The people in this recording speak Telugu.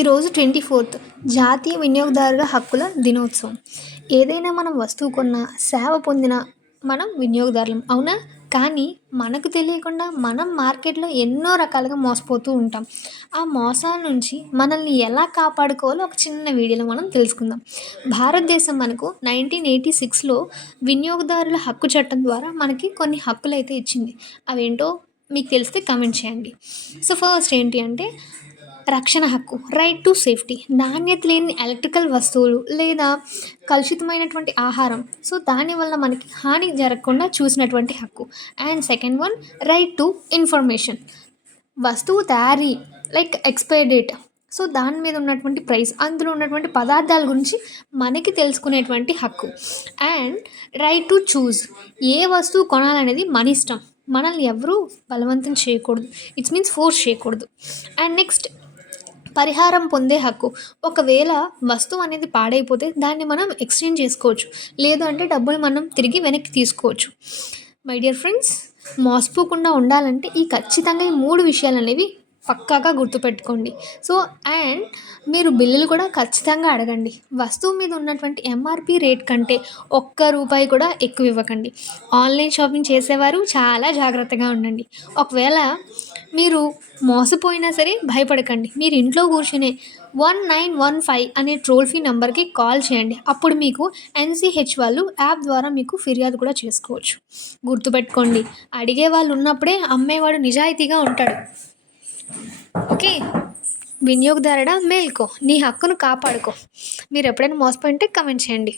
ఈరోజు 24th జాతీయ వినియోగదారుల హక్కుల దినోత్సవం. ఏదైనా మనం వస్తువు కొన్నా, సేవ పొందినా మనం వినియోగదారులం. అవునా? కానీ మనకు తెలియకుండా మనం మార్కెట్‌లో ఎన్నో రకాలుగా మోసపోతూ ఉంటాం. ఆ మోసాల నుంచి మనల్ని ఎలా కాపాడుకోవాలో ఒక చిన్న వీడియోలో మనం తెలుసుకుందాం. భారతదేశం మనకు 1986లో వినియోగదారుల హక్కు చట్టం ద్వారా మనకి కొన్ని హక్కులైతే ఇచ్చింది. అవేంటో మీకు తెలిస్తే కామెంట్ చేయండి. సో, ఫస్ట్ ఏంటి అంటే రక్షణ హక్కు, రైట్ టు సేఫ్టీ. నాణ్యత లేని ఎలక్ట్రికల్ వస్తువులు లేదా కలుషితమైనటువంటి ఆహారం, సో దానివల్ల మనకి హాని జరగకుండా చూసినటువంటి హక్కు. And second one, right to information. వస్తువు తయారీ లైక్ ఎక్స్పైర్ డేట్, సో దాని మీద ఉన్నటువంటి ప్రైస్, అందులో ఉన్నటువంటి పదార్థాల గురించి మనకి తెలుసుకునేటువంటి హక్కు. And right to choose. ఏ వస్తువు కొనాలనేది మన ఇష్టం, మనల్ని ఎవరూ బలవంతం చేయకూడదు, ఇట్స్ మీన్స్ ఫోర్స్ చేయకూడదు. అండ్ నెక్స్ట్, పరిహారం పొందే హక్కు. ఒకవేళ వస్తువు అనేది పాడైపోతే దాన్ని మనం ఎక్స్చేంజ్ చేసుకోవచ్చు, లేదు అంటే డబ్బులు మనం తిరిగి వెనక్కి తీసుకోవచ్చు. మై డియర్ ఫ్రెండ్స్, మోసపోకుండా ఉండాలంటే ఖచ్చితంగా ఈ 3 విషయాలు అనేవి పక్కాగా గుర్తుపెట్టుకోండి. సో అండ్ మీరు బిల్లులు కూడా ఖచ్చితంగా అడగండి. వస్తువు మీద ఉన్నటువంటి ఎంఆర్పి రేట్ కంటే ఒక్క రూపాయి కూడా ఎక్కువ ఇవ్వకండి. ఆన్లైన్ షాపింగ్ చేసేవారు చాలా జాగ్రత్తగా ఉండండి. ఒకవేళ మీరు మోసపోయినా సరే భయపడకండి. మీరు ఇంట్లో కూర్చునే 1915 అనే టోల్ ఫ్రీ నంబర్కి కాల్ చేయండి. అప్పుడు మీకు ఎన్సిహెచ్ వాళ్ళు యాప్ ద్వారా మీకు ఫిర్యాదు కూడా చేసుకోవచ్చు. గుర్తుపెట్టుకోండి, అడిగే వాళ్ళు ఉన్నప్పుడే అమ్మేవాడు నిజాయితీగా ఉంటాడు. ఓకే. వినియోగదారుడా మేల్కో, నీ హక్కును కాపాడుకో. మీరు ఎప్పుడైనా మోసపోయింటే కమెంట్ చేయండి.